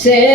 se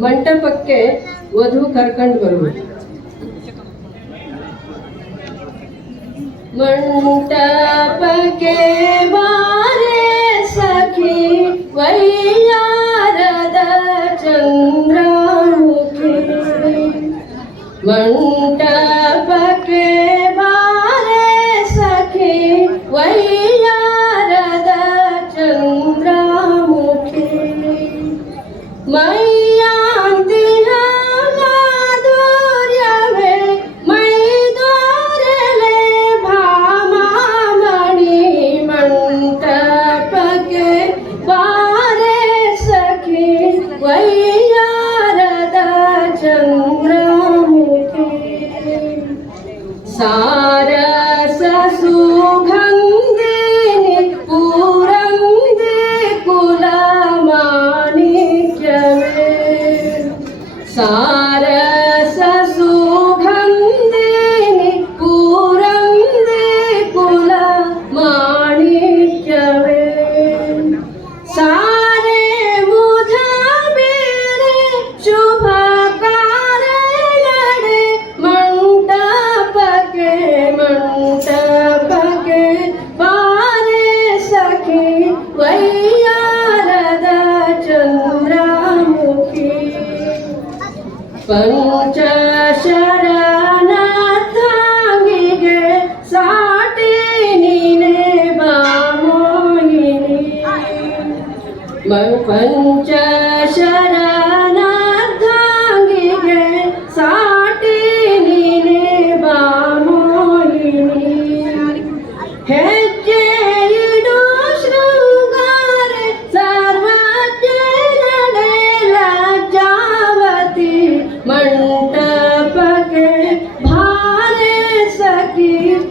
ಮಂಟಪಕ್ಕೆ ವಧು ಕರ್ಕೊಂಡು ಬರುವ ಮಂಟಪಕ್ಕೆ ಬಾರೆ ಸಖಿ ವೈಯಾರದ ಚಂದ far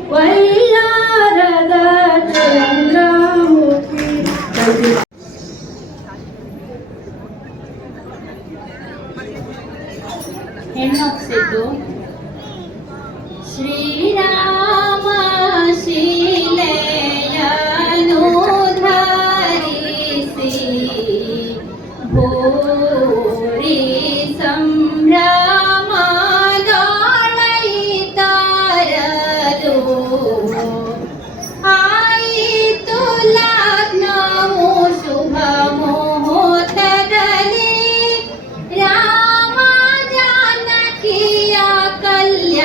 وإن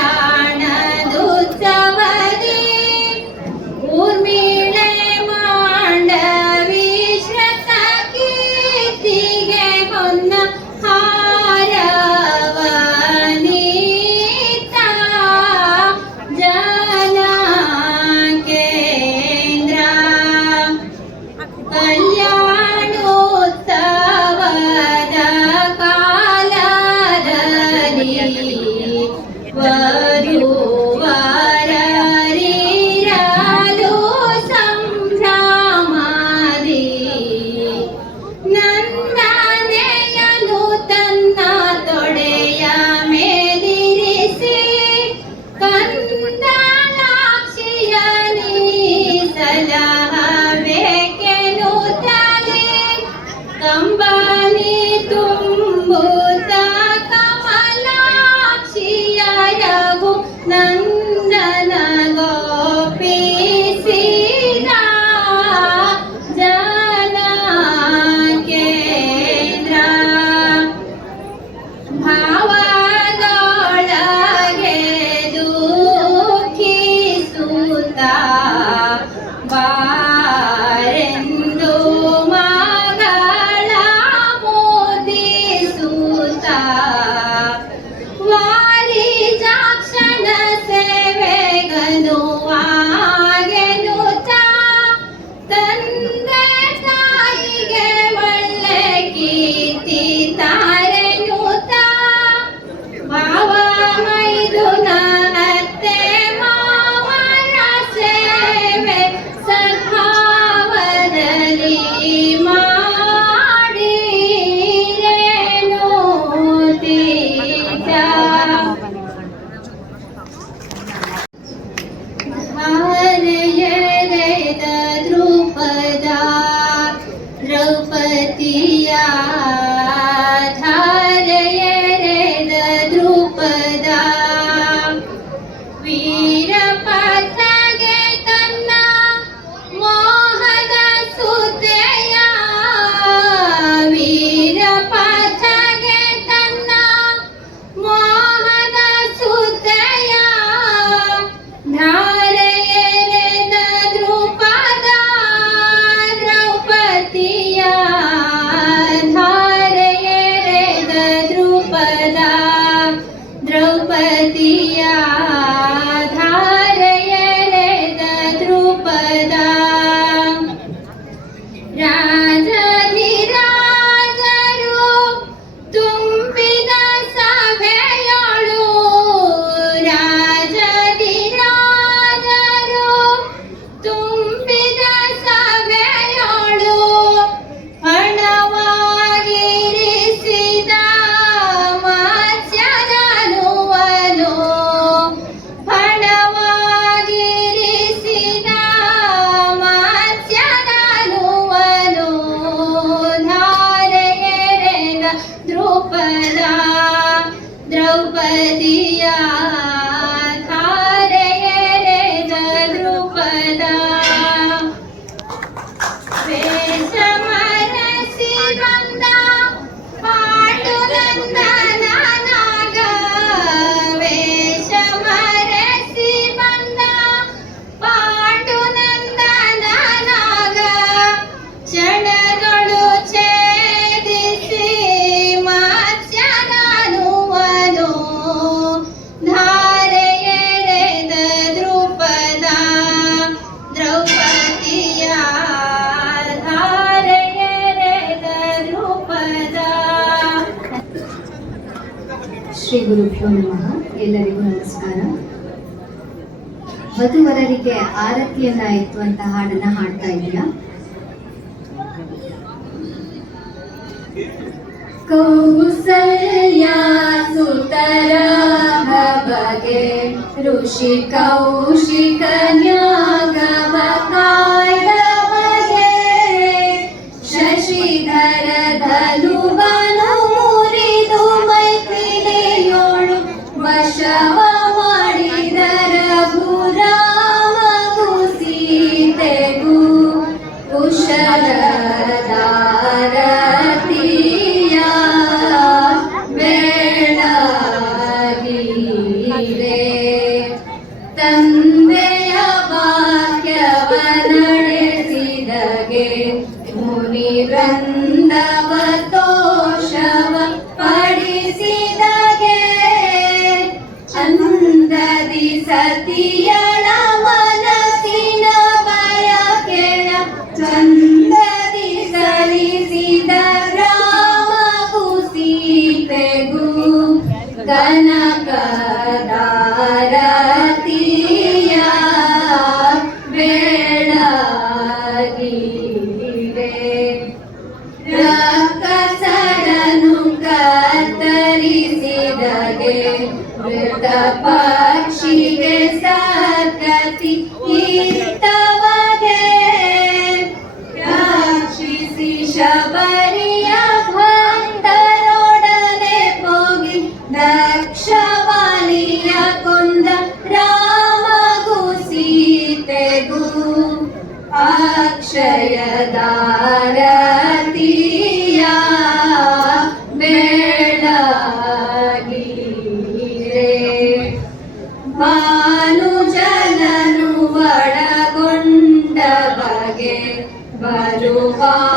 Yeah. Yeah. ಶ್ರೀ ಗುರುಭ್ಯೋ ನಮಃ. ಎಲ್ಲರಿಗೂ ನಮಸ್ಕಾರ. ವಧುವರರಿಗೆ ಆರತಿಯನ್ನ ಇತ್ತು ಅಂತ ಹಾಡನ್ನ ಹಾಡ್ತಾ ಇದೆಯಾ ಕೌಸಲ್ಯ ಸುತರ ಬಗೆ ಋಷಿ ಕೌಶಿಕ 白竹棒。